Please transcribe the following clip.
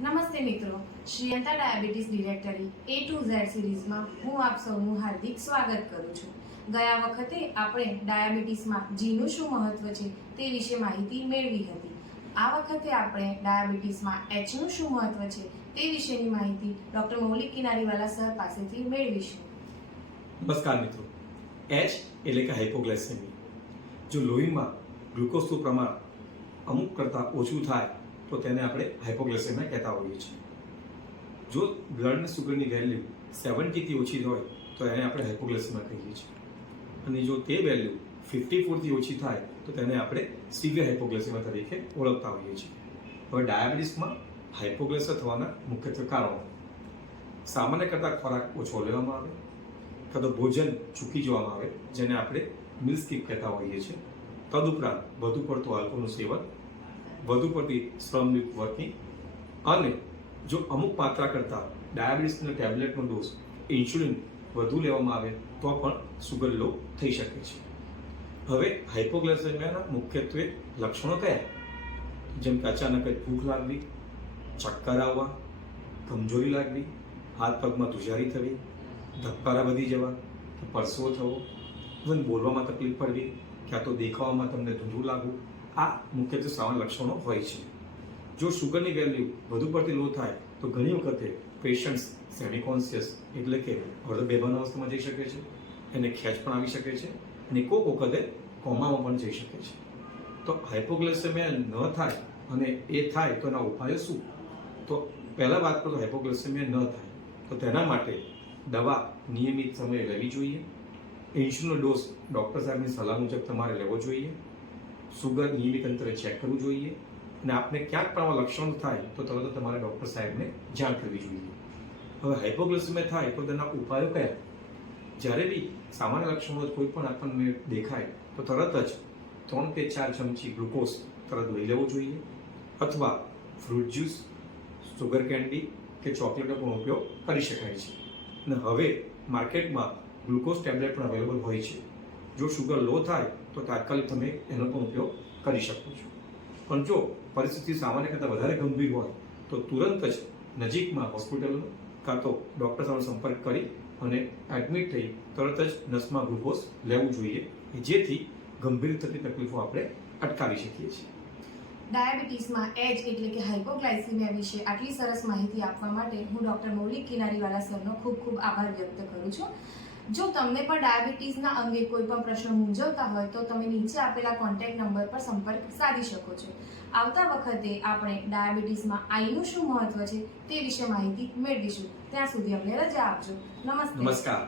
નમસ્તે મિત્રો, Shriyanta diabetes directory A to Z સિરીઝમાં હું આપ સૌનું હાર્દિક સ્વાગત કરું છું. ગયા વખતે આપણે ડાયાબિટીસમાં જીનું શું મહત્વ છે તે વિશે માહિતી મેળવી હતી. આ વખતે આપણે ડાયાબિટીસમાં Hનું શું મહત્વ છે તે વિશેની માહિતી ડોક્ટર મૌલિક કિનારીવાલા સર પાસેથી મેળવીશું. નમસ્કાર મિત્રો. H એટલે કે હાઇપોગ્લાયસેમિયા. જો લોહીમાં ગ્લુકોઝનું પ્રમાણ અમુક કરતાં ઓછું થાય તો તેને આપણે હાઇપોગ્લાયસેમિયા કહેતા હોઈએ છીએ. જો બ્લડ સુગરની વેલ્યુ 70 થી ઓછી હોય તો એને આપણે હાઇપોગ્લાયસેમિયા કહીએ છીએ. અને જો તે વેલ્યુ 54 થી ઓછી થાય તો તેને આપણે સિવિયર હાઇપોગ્લાયસેમિયા તરીકે ઓળખતા હોઈએ છીએ. હવે ડાયાબિટીસમાં હાઇપોગ્લાયસેમિયા થવાના મુખ્યત્વે કારણો: સામાન્ય કરતાં ખોરાક ઓછો લેવામાં આવે, કાં તો ભોજન ચૂકી જવામાં આવે જેને આપણે મીલ સ્કીપ કહેતા હોઈએ છીએ. તદુપરાંત વધુ પડતું આલ્કોહોલનું સેવન, વધુ પડતી શ્રમયુક્ત વર્કિંગ, અને જો અમુક માત્રા કરતાં ડાયાબિટીસના ટેબ્લેટનો ડોઝ ઇન્સ્યુલિન વધુ લેવામાં આવે તો પણ સુગર લો થઈ શકે છે. હવે હાઇપોગ્લાયસેમિયાના મુખ્યત્વે લક્ષણો કયા? જેમ કે અચાનક જ ભૂખ લાગવી, ચક્કર આવવા, કમજોરી લાગવી, હાથ પગમાં ધ્રુજારી થવી, ધબકારા વધી જવા, પરસેવો થવો, ઇવન બોલવામાં તકલીફ પડવી, ક્યાં તો દેખાવામાં તમને ધૂંધળું લાગવું, આ મુખ્યત્વે સામાન્ય લક્ષણો હોય છે. જો સુગરની વેલ્યુ વધુ પડતી લો થાય તો ઘણી વખતે પેશન્ટ્સ સેમી કોન્શિયસ એટલે કે અર્ધ બેભાન અવસ્થામાં જઈ શકે છે, એને ખેંચ પણ આવી શકે છે અને કોઈક વખતે કોમામાં પણ જઈ શકે છે. તો હાઇપોગ્લાયસેમિયા ન થાય અને એ થાય તો એના ઉપાયો શું? તો પહેલાં વાત કરો, હાઇપોગ્લાયસેમિયા ન થાય તો તેના માટે દવા નિયમિત સમયે લેવી જોઈએ. ઇન્સ્યુલિનનો ડોઝ ડૉક્ટર સાહેબની સલાહ મુજબ તમારે લેવો જોઈએ. સુગર નિયમિત અંતરે ચેક કરવું જોઈએ અને આપને ક્યાંક પણ આવા લક્ષણો થાય તો તરત તમારે ડૉક્ટર સાહેબને જાણ કરવી જોઈએ. હવે હાઇપોગ્લાયસેમિયા થાય તો તેના ઉપાયો કયા? જ્યારે બી સામાન્ય લક્ષણો કોઈ પણ આપણને દેખાય તો તરત જ 3 કે 4 ચમચી ગ્લુકોઝ તરત લઈ લેવો જોઈએ, અથવા ફ્રૂટ જ્યુસ, સુગર કેન્ડી કે ચોકલેટનો પણ ઉપયોગ કરી શકાય છે. અને હવે માર્કેટમાં ગ્લુકોઝ ટેબ્લેટ પણ અવેલેબલ હોય છે. જો શુગર લો થાય તો તાત્કાલિક તમે એનો પણ ઉપયોગ કરી શકો છો. પણ જો પરિસ્થિતિ સામાન્ય કરતાં વધારે ગંભીર હોય તો તુરંત જ નજીકમાં હોસ્પિટલનો કાં તો ડૉક્ટર સાથે સંપર્ક કરી અને એડમિટ થઈ તરત જ નસમાં ગ્લુકોઝ લેવું જોઈએ, જેથી ગંભીર થતી તકલીફો આપણે અટકાવી શકીએ છીએ. ડાયાબિટીસમાં H એટલે કે હાઇપોગ્લાયસેમિયા વિશે આટલી સરસ માહિતી આપવા માટે હું ડોક્ટર મૌલિક કિનારીવાલા સરનો ખૂબ ખૂબ આભાર વ્યક્ત કરું છું. જો તમને પણ ડાયાબિટીસના અંગે કોઈ પણ પ્રશ્ન મૂંઝવતા હોય તો તમે નીચે આપેલા કોન્ટેક્ટ નંબર પર સંપર્ક સાધી શકો છો. આવતા વખતે આપણે ડાયાબિટીસમાં આઈનું શું મહત્વ છે તે વિશે માહિતી મેળવીશું. ત્યાં સુધી અમને રજા આપજો. નમસ્તે. નમસ્કાર.